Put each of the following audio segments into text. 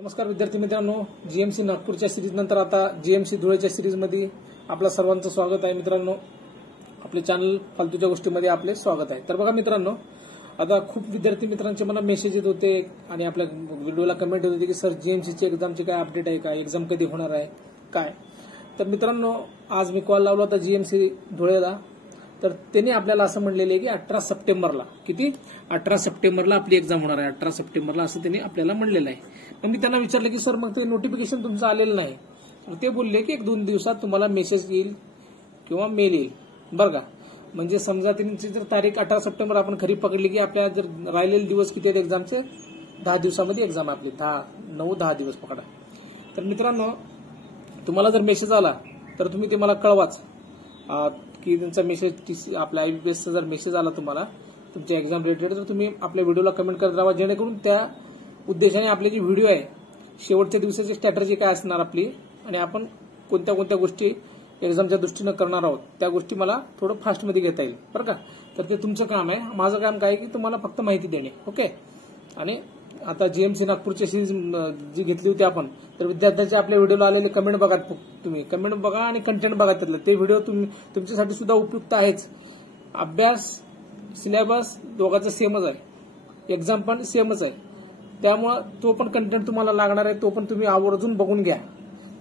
नमस्कार विद्यार्थी मित्रांनो, जीएमसी नागपूरच्या सिरीज नंतर आता जीएमसी धुळेच्या सिरीजमध्ये आपलं सर्वांचं स्वागत आहे. मित्रांनो, आपले चॅनल फालतूच्या गोष्टीमध्ये आपले स्वागत आहे. तर बघा मित्रांनो, आता खूप विद्यार्थी मित्रांचे मला मेसेज येत होते आणि आपल्या व्हिडिओला कमेंट येत होती की सर जीएमसीची एक्झामची काय अपडेट आहे का, एक्झाम कधी होणार आहे काय. तर मित्रांनो, आज मी कॉल लावला होता जीएमसी धुळेला, तर त्यांनी आपल्याला असं म्हणलेलं आहे की 18 सप्टेंबरला 18 सप्टेंबरला आपली एक्झाम होणार आहे. 18 सप्टेंबरला असं त्यांनी आपल्याला म्हणलेलं आहे. मग मी त्यांना विचारलं की सर मग ते नोटिफिकेशन तुमचं आलेलं नाही. तर ते बोलले की 1-2 दिवसात तुम्हाला मेसेज येईल किंवा मेल येईल. बरं का, म्हणजे समजा त्यांची जर तारीख 18 सप्टेंबर आपण खरी पकडली की आपल्या जर राहिलेले दिवस किती आहेत एक्झामचे, 10 दिवसामध्ये एक्झाम आपली 9-10 दिवस पकडा. तर मित्रांनो, तुम्हाला जर मेसेज आला तर तुम्ही ते मला कळवाच की त्यांचा मेसेज आपल्या IBPSचा जर मेसेज आला तुम्हाला तुमच्या एक्झाम रिलेटेड, तर तुम्ही आपल्या व्हिडिओला कमेंट करत राहा, जेणेकरून त्या उद्देशाने आपली जी व्हिडिओ आहे शेवटच्या दिवसाची स्ट्रॅटेजी काय असणार आपली आणि आपण कोणत्या कोणत्या गोष्टी एक्झामच्या दृष्टीनं करणार आहोत त्या गोष्टी मला थोडं फास्टमध्ये घेता येईल. बरं का, तर ते तुमचं काम आहे. माझं काम काय की तुम्हाला फक्त माहिती देणे. ओके. आणि आता जीएमसी नागपूरची सिरीज जी घेतली होती आपण, तर विद्यार्थ्यांचे आपल्या व्हिडिओला आलेले कमेंट बघा, तुम्ही कमेंट बघा आणि कंटेंट बघा त्यातलं. ते व्हिडिओ तुमच्यासाठी सुद्धा उपयुक्त आहेच. अभ्यास सिलेबस दोघांचा सेमच आहे, एक्झाम पण सेमच आहे, त्यामुळे तो पण कंटेंट तुम्हाला लागणार आहे, तो पण तुम्ही आवर्जून बघून घ्या.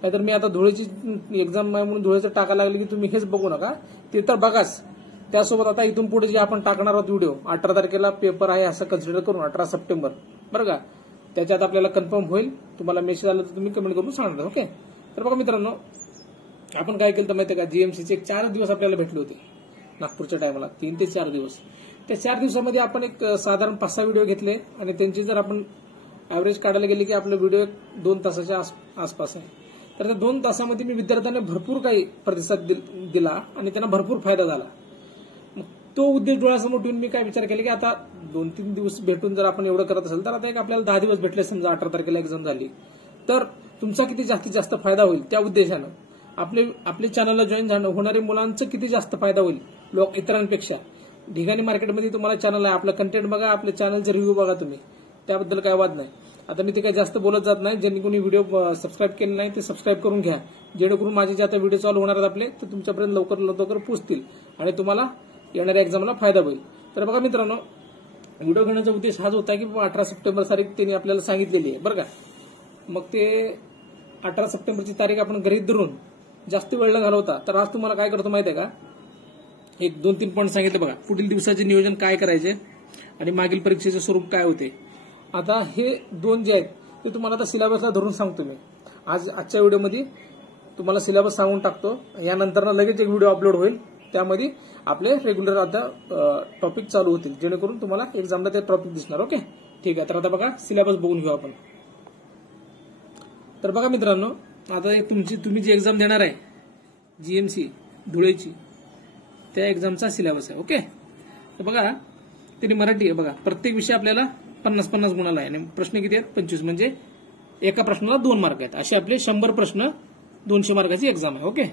नाहीतर मी आता धुळेची एक्झाम आहे म्हणून धुळेचं टाकायला लागले की तुम्ही हेच बघू नका, ते तर बघाच. त्यासोबत आता इथून पुढे जे आपण टाकणार आहोत व्हिडिओ, 18 तारखेला पेपर आहे असं कन्सिडर करून 18 सप्टेंबर, बरं का, त्याच्यात आपल्याला कन्फर्म होईल. तुम्हाला मेसेज आला तर तुम्ही कमेंट करून सांगणार. ओके. तर बघा मित्रांनो, आपण काय केलं तर माहिती आहे का, जीएमसीचे 4 दिवस आपल्याला भेटले होते नागपूरच्या टायमाला, 3 ते 4 दिवस. त्या 4 दिवसामध्ये आपण एक साधारण 5-6 व्हिडिओ घेतले आणि त्यांची जर आपण ऍव्हरेज काढायला गेले की आपलं व्हिडिओ 2 तासाच्या आसपास आहे. तर त्या 2 तासामध्ये मी विद्यार्थ्यांना भरपूर काही प्रतिसाद दिला आणि त्यांना भरपूर फायदा झाला. तो उद्देश डोळ्यासमोर ठेवून मी काय विचार केला की आता 2-3 दिवस भेटून जर आपण एवढं करत असेल तर आता एक आपल्याला 10 दिवस भेटले, समजा 18 तारखेला एक्झाम झाली, तर तुमचा किती जास्तीत जास्त फायदा होईल त्या उद्देशानं आपले चॅनलला जॉईन होणारे मुलांचा किती जास्त फायदा होईल इतरांपेक्षा. ढिगाणी मार्केटमध्ये तुम्हाला चॅनल आहे, आपलं कंटेंट बघा, आपल्या चॅनलचे रिव्ह्यू बघा तुम्ही, त्याबद्दल काय वाद नाही. आता मी ते काही जास्त बोलत जात नाही. ज्यांनी कोणी व्हिडिओ सबस्क्राईब केले नाही ते सबस्क्राईब करून घ्या, जेणेकरून माझे जे आता व्हिडिओ चालू होणार आहेत आपले तर तुमच्यापर्यंत लवकर पोहोचतील आणि तुम्हाला येणाऱ्या एक्झामला फायदा होईल. तर बघा मित्रांनो, व्हिडिओ घेण्याचा उद्देश हाच होता की 18 सप्टेंबर तारीख त्यांनी आपल्याला सांगितलेली आहे, बरं का. मग ते 18 सप्टेंबरची तारीख आपण गृहीत धरून जास्त वेळ न घालवता, तर आज तुम्हाला काय करतो माहिती आहे का, एक 2-3 पॉईंट सांगितले बघा. पुढील दिवसाचे नियोजन काय करायचे आणि मागील परीक्षेचे स्वरूप काय होते. आता हे 2 जे आहेत ते तुम्हाला आता सिलेबसला धरून सांगतो मी. आजच्या व्हिडिओमध्ये तुम्हाला सिलेबस सांगून टाकतो. यानंतर लगेच एक व्हिडिओ अपलोड होईल, त्यामध्ये आपले रेग्युलर आता टॉपिक चालू होतील, जेणेकरून तुम्हाला एक्झामला ते टॉपिक दिसणार. ओके, ठीक आहे. तर आता बघा सिलेबस बघून घेऊ आपण. तर बघा मित्रांनो, आता तुम्ही जी एक्झाम देणार आहे जीएमसी धुळेची, त्या एक्झामचा सिलेबस आहे. ओके. तर बघा, तरी मराठी आहे बघा. प्रत्येक विषय आपल्याला 50-50 गुणाला आहे आणि प्रश्न किती आहेत, 25, म्हणजे एका प्रश्नाला 2 मार्क आहेत. असे आपले 100 प्रश्न 200 मार्काची एक्झाम आहे. ओके,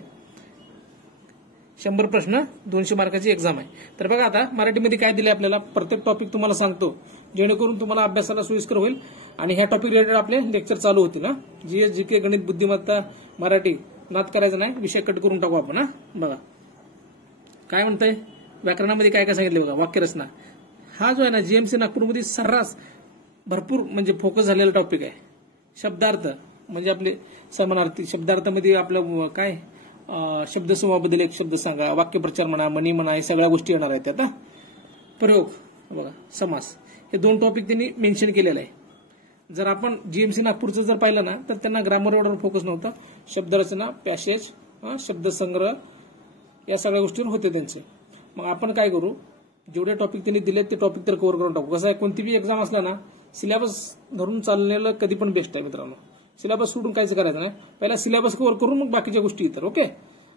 100 प्रश्न 200 मार्काची एक्झाम आहे. तर बघा आता मराठीमध्ये काय दिले आपल्याला, प्रत्येक टॉपिक तुम्हाला सांगतो, जेणेकरून तुम्हाला अभ्यासाला सोयीस्कर होईल आणि ह्या टॉपिक रिलेटेड आपले लेक्चर चालू होतील. जीएस, जीके, गणित, बुद्धिमत्ता, मराठी, नाद करायचं नाही, विषय कट करून टाकू आपण. बघा काय म्हणतंय, व्याकरणामध्ये काय काय सांगितलं बघा. वाक्यरचना हा जो आहे ना जीएमसी नागपूरमध्ये सर्रास भरपूर म्हणजे फोकस झालेला टॉपिक आहे. शब्दार्थ म्हणजे आपले समानार्थी, शब्दार्थामध्ये आपलं काय शब्दसमूहाबद्दल एक शब्द सांगा, वाक्यप्रचार म्हणा, म्हणी म्हणा, हे सगळ्या गोष्टी येणार आहेत. आता प्रयोग बघा, समास, हे 2 टॉपिक त्यांनी मेन्शन केलेलं आहे. जर आपण जीएमसी नागपूरचं जर पाहिलं ना तर त्यांना ग्रामरवर फोकस नव्हता, शब्दरचना, पॅसेज, शब्दसंग्रह, या सगळ्या गोष्टीवर होते त्यांचे. मग आपण काय करू, जेवढे टॉपिक त्यांनी दिलेत ते टॉपिक तर कव्हर करून टाकू. कसं आहे, कोणतीही एक्झाम असला ना सिलेबस धरून चाललेलं कधी पण बेस्ट आहे मित्रांनो. सिलेबस सोडून काहीच करायचं नाही, पहिला सिलेबस कव्हर करून मग बाकीच्या गोष्टी इतर. ओके.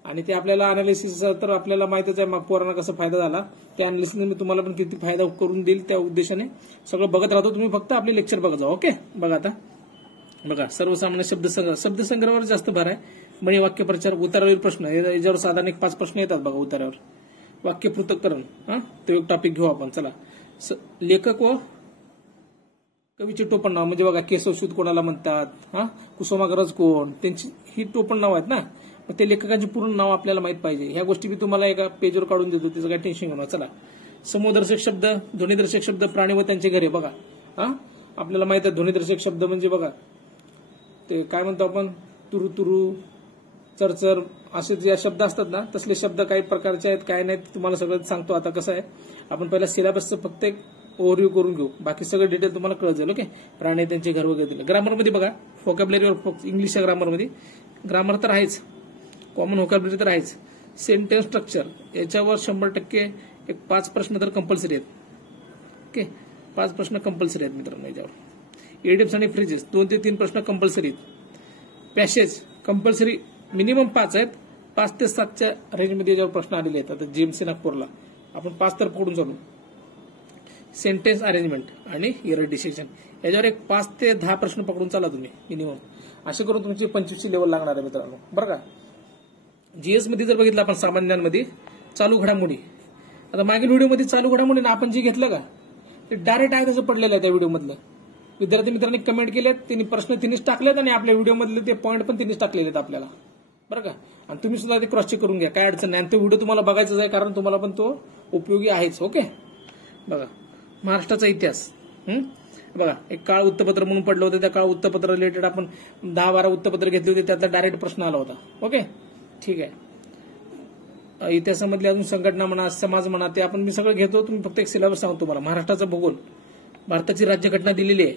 आणि ते आपल्याला अनालिसिस तर आपल्याला माहितच आहे, मग पोरांना कसा फायदा झाला त्या अनालिसिसने मी तुम्हाला पण किती फायदा करून देईल त्या उद्देशाने सगळं बघत राहतो. तुम्ही फक्त आपले लेक्चर बघत जा. ओके. बघा आता बघा, सर्वसामान्य शब्दसंग्रहावर जास्त भर आहे. म्हणी, वाक्यप्रचार, उतारावरील प्रश्न, याच्यावर साधारण 1-5 प्रश्न येतात बघा उतारावर. वाक्य पृथक्करण, तो एक टॉपिक घेऊ आपण. चला, लेखक व कवीचे टोपण नाव म्हणजे बघा केशवसूत कोणाला म्हणतात, कुसुमाग्रज कोण, त्यांची ही टोपण नाव आहेत ना. मग ते लेखकांचे पूर्ण नाव आपल्याला माहित पाहिजे. ह्या गोष्टी मी तुम्हाला एका पेजवर काढून देतो, त्याचं काय टेन्शन घेऊ नका. चला, समूहदर्शक शब्द, ध्वनिदर्शक शब्द, प्राणी व त्यांचे घरे. बघा आपल्याला माहित आहे ध्वनिदर्शक शब्द म्हणजे बघा ते काय म्हणतो आपण, तुरु तुरु, चरचर असे जे शब्द असतात ना, तसले शब्द काही प्रकारचे आहेत काय नाहीत तुम्हाला सगळं सांगतो. आता कसं आहे, आपण पहिला सिलेबसचं फक्त एक ओव्हरव्ह्यू करून घेऊ, बाकी सगळं डिटेल तुम्हाला कळत जाईल. ओके, प्राणी त्यांचे घर वगैरे दिलं. ग्रामरमध्ये बघा व्होकॅब्युलरीवर, इंग्लिशच्या ग्रामरमध्ये ग्रामर तर आहेच, कॉमन व्होकॅब्युलरी तर आहेच. सेंटेन्स स्ट्रक्चर याच्यावर 100% एक 5 प्रश्न तर कंपल्सरी आहेत. ओके, 5 प्रश्न कंपल्सरी आहेत मित्रांनो याच्यावर. एडियम्स आणि फ्रेजेस 2 ते 3 प्रश्न कंपल्सरी आहेत. पॅसेज कंपल्सरी मिनिमम 5 आहेत. 5 ते 7च्या रेंजमध्ये याच्यावर प्रश्न आलेले आहेत. आता जीएमसी नागपूरला आपण 5 तर पकडून चालू. सेंटेन्स अरेंजमेंट आणि एरर डिसिजन याच्यावर एक 5 ते 10 प्रश्न पकडून चाला तुम्ही मिनिमम. असे करून तुमची 25ची लेवल लागणार आहे मित्रांनो, बरं का. जीएस मध्ये जर बघितलं आपण सामान्यांमध्ये चालू घडामोडी, आता मागील व्हिडिओमध्ये चालू घडामोडी आपण जे घेतलं का ते डायरेक्ट आहे तसं पडलेलं आहे त्या व्हिडिओमधलं. विद्यार्थी मित्रांनी कमेंट केलेत, त्यांनी प्रश्न तिनेच टाकलेत आणि आपल्या व्हिडिओमधले ते पॉईंट पण तिनेच टाकलेले आहेत आपल्याला, बरं का. आणि तुम्ही सुद्धा ते क्रॉस चेक करून घ्या, काय अडचण नाही. आणि तो व्हिडिओ तुम्हाला बघायचाच आहे कारण तुम्हाला पण तो उपयोगी आहेच. ओके, बघा महाराष्ट्राचा इतिहास. बघा एक काळ वृत्तपत्र म्हणून पडलं होतं, त्या काळ वृत्तपत्र रिलेटेड आपण 10-12 वृत्तपत्र घेतले होते, त्यातला डायरेक्ट प्रश्न आला होता. ओके, ठीक आहे. इतिहासामधली अजून संघटना म्हणा, समाज म्हणा, ते आपण मी सगळं घेतो. तुम्ही फक्त एक सिलेबस सांगतो तुम्हाला. महाराष्ट्राचा भूगोल, भारताची राज्यघटना दिलेली आहे,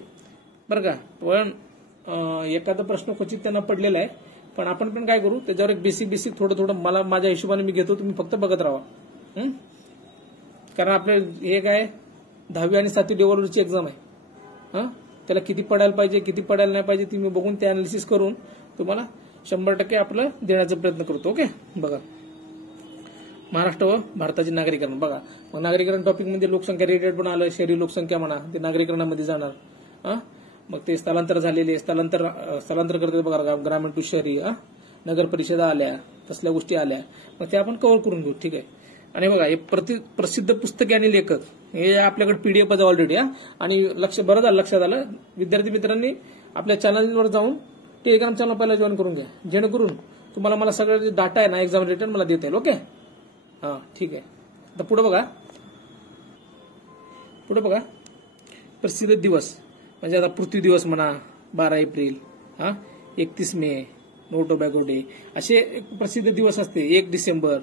बरं का. पण एखादा प्रश्न क्वचित त्यांना पडलेला आहे, पण आपण पण काय करू त्याच्यावर एक बेसिक थोडं मला माझ्या हिशोबाने मी घेतो, तुम्ही फक्त बघत राहा. कारण आपलं हे काय 10वी आणि 7वी लेवलवरची एक्झाम आहे. त्याला किती पडायला पाहिजे किती पडायला नाही पाहिजे ती मी बघून ते अनालिसिस करून तुम्हाला 100% आपलं देण्याचा प्रयत्न करतो. ओके, बघा महाराष्ट्र व भारताचे नागरीकरण. बघा मग नागरीकरण टॉपिक मध्ये लोकसंख्या रिलेटेड पण आलं, शहरी लोकसंख्या म्हणा, ते नागरीकरणामध्ये जाणार. मग ते स्थलांतर झालेले, स्थलांतर करते बघा, ग्रामीण टू शहरी, नगर परिषदा आल्या, तसल्या गोष्टी आल्या, मग ते आपण कव्हर करून घेऊ. ठीक आहे. आणि बघा हे प्रसिद्ध पुस्तके आणि लेखक हे आपल्याकडे पीडीएफ आहे ऑलरेडी. आणि बरं झालं लक्षात आलं, विद्यार्थी मित्रांनी आपल्या चॅनलवर जाऊन टेलिग्राम चॅनल पहिला जॉईन करून घ्या, जेणेकरून तुम्हाला मला सगळं जे डाटा आहे ना एक्झाम रिलेटेड मला देता येईल. ओके, ठीक आहे. आता पुढे बघा प्रसिद्ध दिवस म्हणजे आता पृथ्वी दिवस म्हणा, 12 एप्रिल, 31 मे, नो टोबॅगो डे, असे प्रसिद्ध दिवस असते. 1 डिसेंबर,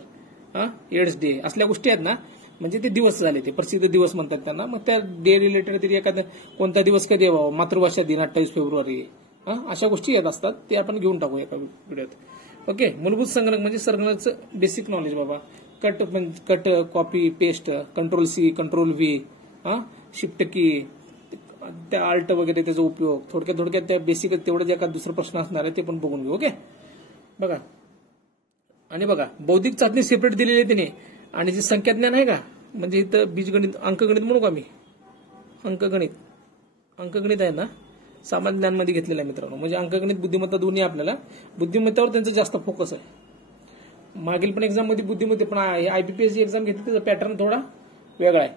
एड्स डे, असल्या गोष्टी आहेत ना, म्हणजे ते दिवस झाले, ते प्रसिद्ध दिवस म्हणतात त्यांना. मग त्या डे रिलेटेड तरी एखादा कोणता दिवस कधी यावा, मातृभाषा दिन 28 फेब्रुवारी, अशा गोष्टी येत असतात, ते आपण घेऊन टाकू एका व्हिडिओत. ओके, मूलभूत संगणक म्हणजे संगणकाचं बेसिक नॉलेज बाबा. Cut copy paste, control C, control V, shift की, त्या आल्ट वगैरे त्याचा उपयोग, थोडक्यात त्या बेसिक तेवढं जे एखादा दुसरा प्रश्न असणार आहे ते पण बघून घेऊ. ओके, बघा. आणि बघा बौद्धिक चाचणी सेपरेट दिलेली आहे त्याने. आणि जे संख्याज्ञान आहे का, म्हणजे इथं बीजगणित, अंकगणित म्हणू का मी, अंकगणित आहे ना, सामान्य ज्ञानमध्ये घेतलेलं आहे मित्रांनो. म्हणजे अंकगणित बुद्धिमत्ता दोन्ही आपल्याला, बुद्धिमत्तेवर त्यांचा जास्त फोकस आहे. मागील पण एक्झाम मध्ये बुद्धिमत्ते, पण IBPS जी एक्झाम घेतली त्याचा पॅटर्न थोडा वेगळा आहे.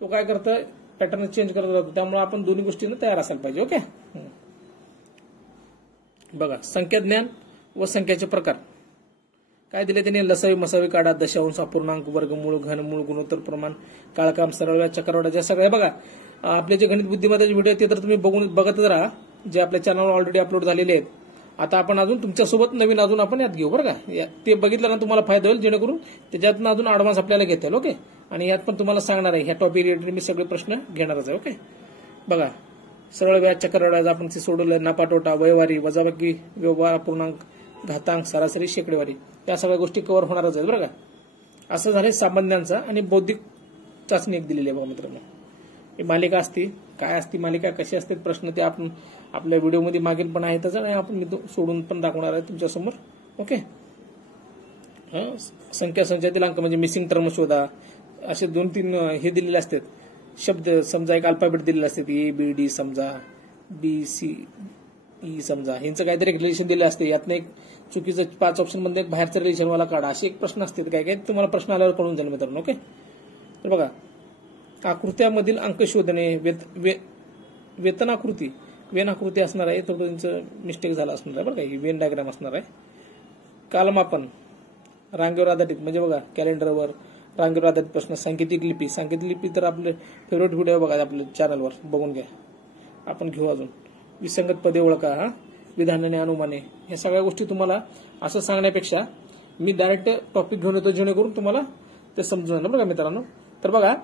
तो काय करतं, पॅटर्न चेंज करत राहतो, त्यामुळे आपण दोन्ही गोष्टींना तयार असायला पाहिजे. ओके, बघा संख्याज्ञान व संख्याचे प्रकार काय दिले त्यांनी. लसावी मसावी काढा, दशांश, अपूर्णांक, वर्गमूळ, घनमूळ, गुणोत्तर प्रमाण, काळकाम, सरळ, चक्रवाढ, ज्या सगळ्या बघा आपले जे गणित बुद्धिमत्ताचे व्हिडिओ ते तर तुम्ही बघतच राहा, जे आपल्या चॅनलवर ऑलरेडी अपलोड झालेले आहेत. आता आपण अजून तुमच्यासोबत नवीन अजून आपण यात घेऊ, बरं का. ते बघितलं ना तुम्हाला फायदा होईल, जेणेकरून त्याच्यातून अजून ऍडव्हान्स आपल्याला घेता येईल. ओके, आणि यात पण तुम्हाला सांगणार आहे, ह्या टॉपिक रिलेटेड मी सगळे प्रश्न घेणारच आहे. ओके, बघा सरळ व्याज, चक्रवाढ आपण ते सोडवलं, नापाटोटा, वयवारी, वजाबाकी, व्यवहार, अपूर्णांक, घातांक, सरासरी, शेकडेवारी, या सगळ्या गोष्टी कव्हर होणारच आहेत, बरं का. असं झालं सामान्यांचा. आणि बौद्धिक चाचणी एक दिलेली आहे बघा मित्रांनो. ही मालिका असती, काय असती मालिका, कशी असते प्रश्न, ते आपण आपल्या व्हिडिओमध्ये मागील पण आहे, त्याचा आपण मी सोडून पण दाखवणार आहे तुमच्यासमोर. ओके, संख्या संचयातील अंक म्हणजे मिसिंग टर्म शोधा, असे 2-3 हे दिलेले असतात शब्द. समजा एक अल्फाबेट दिलेला असते, ABD समजा, BCE समजा, यांचं काहीतरी एक रिलेशन दिलं असते. यातनं एक चुकीचं 5 ऑप्शन मध्ये एक बाहेरचं रिलेशन मला काढा, असे एक प्रश्न असतात. काय तुम्हाला प्रश्न आल्यावर कळून जाईल मित्रांनो. ओके, तर बघा आकृत्यामधील अंक शोधणे, वेतन आकृती वेन आकृती असणार आहे, थोडं त्यांचं मिस्टेक झाला असणार आहे बरं का, ही वेन डायग्राम असणार आहे. कालमापन रांगेवर आधारित म्हणजे बघा कॅलेंडरवर रांगेवर आधारित प्रश्न. सांकेतिक लिपी तर आपले फेवरेट व्हिडिओ बघा आपल्या चॅनलवर बघून घ्या, आपण घेऊ अजून. विसंगत पदे ओळखा, विधानाने अनुमाने, या सगळ्या गोष्टी तुम्हाला असं सांगण्यापेक्षा मी डायरेक्ट टॉपिक घेऊन येतो जेणेकरून तुम्हाला ते समजून येणार बरं का मित्रांनो. तर बघा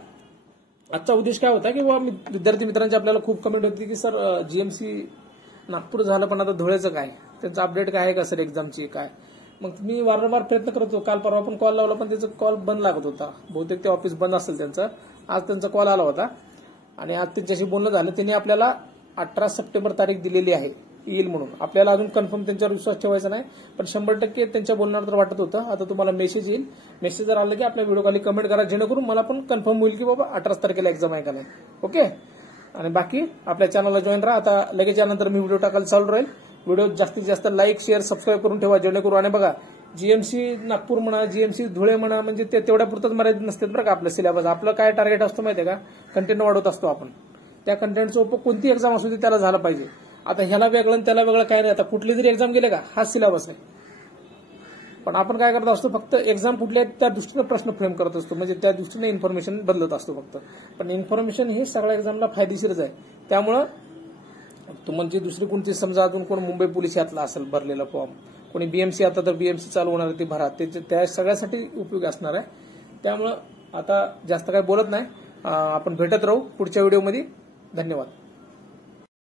आजचा उद्देश काय होता की विद्यार्थी मित्रांची आपल्याला खूप कमेंट होती की सर जीएमसी नागपूर झालं पण आता धुळेचं काय, त्यांचं अपडेट काय आहे का सर एक्झामची काय. मग मी वारंवार प्रयत्न करत होतो, काल परवा पण कॉल लावला पण त्याचा कॉल बंद लागत होता, बहुतेक ते ऑफिस बंद असेल त्यांचं. आज त्यांचा कॉल आला होता आणि आज त्यांच्याशी बोलणं झालं. त्यांनी आपल्याला 18 सप्टेंबर तारीख दिलेली आहे येईल म्हणून. आपल्याला अजून कन्फर्म त्यांच्यावर विश्वास ठेवायचा नाही, पण 100% त्यांच्या बोलण्यावर तर वाटत होतं. आता तुम्हाला मेसेज येईल, मेसेज जर आलं की आपल्या व्हिडिओ खाली कमेंट करा जेणेकरून मला पण कन्फर्म होईल की बाबा 18 तारखेला एक्झाम आहे का नाही. ओके. आणि बाकी आपल्या चॅनलला जॉईन राहा. आता लगेच यानंतर मी व्हिडिओ टाकायला चालू राहील. व्हिडिओ जास्तीत जास्त लाईक शेअर सबस्क्राईब करून ठेवा जेणेकरून. आणि बघा जीएमसी नागपूर म्हणा, जीएमसी धुळे म्हणा, म्हणजे ते तेवढ्या पुरतच मर्यादित नसतात बरं का आपलं सिलेबस. आपलं काय टार्गेट असतो माहितीये का, कंटेंट वाढवत असतो आपण. त्या कंटेंटचा उपयोग कोणती एक्झाम असू दे त्याला झाला पाहिजे. आता ह्याला वेगळं आणि त्याला वेगळं काय नाही. आता कुठली जरी एक्झाम गेले का हा सिलेबस आहे, पण आपण काय करत असतो फक्त एक्झाम कुठल्या त्या दृष्टीने प्रश्न फ्रेम करत असतो, म्हणजे त्या दृष्टीने इन्फॉर्मेशन बदलत असतो फक्त. पण इन्फॉर्मेशन ही सगळ्या एक्झामला फायदेशीरच आहे. त्यामुळं म्हणजे दुसरी कोणती समजा अजून कोण मुंबई पोलीस यातला असेल भरलेला फॉर्म, कोणी बीएमसी आता तर बीएमसी चालू होणार ते भरा, त्या सगळ्यासाठी उपयोग असणार आहे. त्यामुळं आता जास्त काय बोलत नाही, आपण भेटत राहू पुढच्या व्हिडिओमध्ये. धन्यवाद.